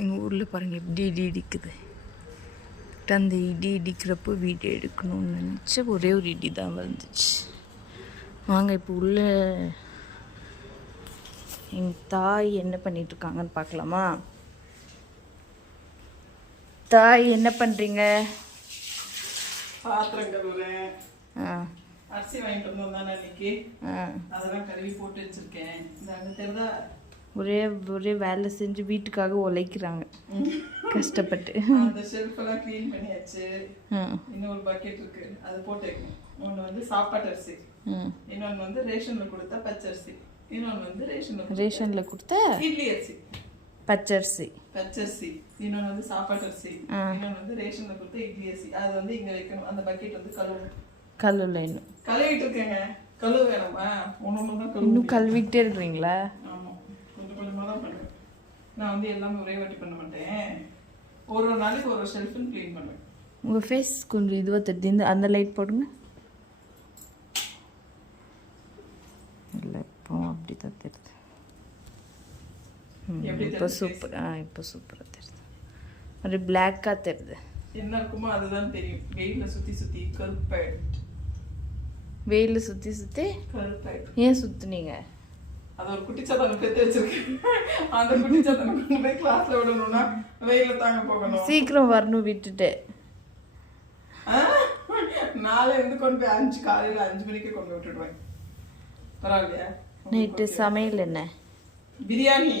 எங்கள் ஊரில் பாருங்கள் எப்படி இடி இடிக்குது. அந்த இடி இடிக்கிறப்போ வீடியோ எடுக்கணும்னு நினச்ச ஒரே ஒரு இடி தான் வந்துச்சு. வாங்க இப்போ உள்ள எங்கள் தாய் என்ன பண்ணிகிட்ருக்காங்கன்னு பார்க்கலாமா? தாய் என்ன பண்ணுறீங்க? பாத்திரம் கழுவுறேன். அரிசி வாங்கிட்டு வந்தோம் தானே அன்னைக்கு, அதெல்லாம் கழுவி போட்டு வச்சிருக்கேன். இந்த தெரியுதா, ஒரே ஒரே வேலை செஞ்சு வீட்டுக்காக உழைக்கிறாங்க கஷ்டப்பட்டு. அந்த ஷெல்ஃப் எல்லாம் க்ளீன் பண்ணியாச்சு. இன்னொரு பக்கெட் இருக்கு, அது போட்டு வைக்கணும். ஒன்று வந்து சாப்பாட்டு அரிசி, இன்னொன்று வந்து ரேஷன்ல கொடுத்த பச்சரிசி, இன்னொன்று வந்து ரேஷன்ல கொடுத்த இட்லி அரிசி பச்சரிசி, இன்னொன்று வந்து சாப்பாட்டு அரிசி, இன்னொன்று வந்து ரேஷன்ல கொடுத்த இட்லி அரிசி. அது வந்து இங்க வைக்கணும். அந்த பக்கெட் வந்து கழுவுல இன்னும் கழுவிட்டு இருக்கேங்க. கழுவு வேணாமா? ஒன்று தான் கழுவு. இன்னும் கழுவிட்டே இருக்கிறீங்களா? ஆமா, கொஞ்சம் கொஞ்சமாக தான் பண்ணுவேன். நான் வந்து எல்லாமே ஒரே வாட்டி பண்ண மாட்டேன். ஒரு நாளைக்கு ஒரு ஷெல்ஃபும் க்ளீன் பண்ணுவேன். உங்கள் ஃபேஸ் கொஞ்சம் இதுவாக தெரியுது. அந்த லைட் போடுங்க. இல்லை, இப்போ அப்படி தான் தெரியுது. இப்போ சூப்பர். இப்போ சூப்பராக தெரியுது. ஒரு பிளாக்காக தெரியுது. என்ன இருக்குமோ அதுதான் தெரியும். வெயிலில் சுற்றி சுற்றி கருப்பாயிடும். வெயிலில் சுற்றி சுற்றி கருப்பாயிடும். ஏன் சுற்றுனீங்க? அது ஒரு குட்டிச்சாத்தான பெற்று வச்சிருக்கேன். அந்த குட்டிச்சாத்தான கொண்டு போய் கிளாஸ்ல விடணும்னா வெயில தாங்க போகணும். சீக்கிரம் வரணும் விட்டுட்டு. நாளை இருந்து கொண்டு போய் காலையில் 5 மணிக்கு கொண்டு விட்டுடுவேன். பரவாயில்லையா? நைட்டு சமையல் என்ன? பிரியாணி.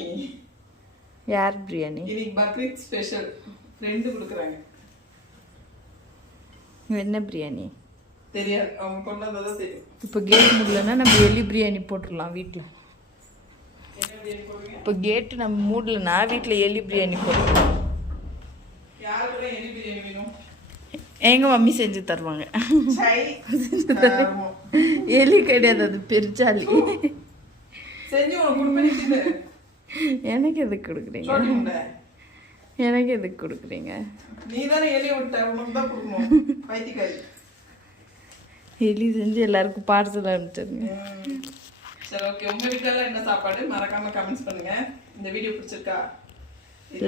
யார் பிரியாணி? இன்னைக்கு பக்ரீத் ஸ்பெஷல். ஃப்ரெண்டு கொடுக்குறாங்க. என்ன பிரியாணி தெரியாது, அவங்க கொண்டு வந்ததான் தெரியும். இப்போ கேட் மூடலன்னா நம்ம எலி பிரியாணி போட்டுடலாம் வீட்டில். இப்போ கேட்டு நம்ம மூடலன்னா வீட்டில் எலி பிரியாணி போட்டுடலாம். யாருக்கு எலி பிரியாணி வேணும்? எங்க மம்மி செஞ்சு தருவாங்க. எலி கிடையாது, அது பெருச்சாலி. செஞ்சு உனக்கு எனக்கு எதுக்கு கொடுக்குறீங்க? எனக்கு எதுக்கு கொடுக்குறீங்க? நீ தானே எலி விட்ட, உனக்கு தான் கொடுக்கணும். பைத்தியக்காரி. எலி செஞ்சு எல்லாருக்கும் பார்சல் அனுப்பிச்சிருங்க. சரி, ஓகே. உங்க வீட்டில என்ன சாப்பாடு மறக்காம கமெண்ட்ஸ் பண்ணுங்க. இந்த வீடியோ பிடிச்சிருக்கா?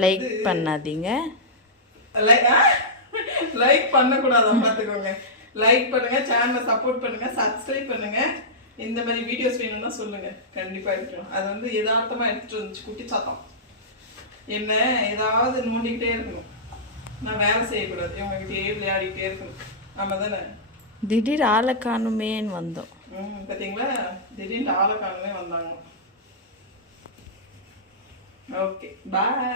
லைக் பண்ணாதீங்க. லைக் பண்ணக்கூடாது, பார்த்துக்கோங்க. லைக் பண்ணுங்க, சேனலை சப்போர்ட் பண்ணுங்க, சப்ஸ்கிரைப் பண்ணுங்க. இந்த மாதிரி வீடியோஸ் வேணும்னா சொல்லுங்க, கண்டிப்பா எடுக்கலாம். அது வந்து யதார்த்தமா எடுத்துட்டு வந்துச்சு குட்டி சாத்தம். என்ன ஏதாவது நோண்டிக்கிட்டே இருக்கணும், நான் வேலை செய்யக்கூடாது. இவங்ககிட்டயே விளையாடிக்கிட்டே இருக்கணும். ஆமா தானே? திடீர் ஆளை காணுமேன்னு வந்தோம். பார்த்தீங்களா, திடீர்னு ஆளை காணுமே வந்தாங்க. ஓகே, பாய்.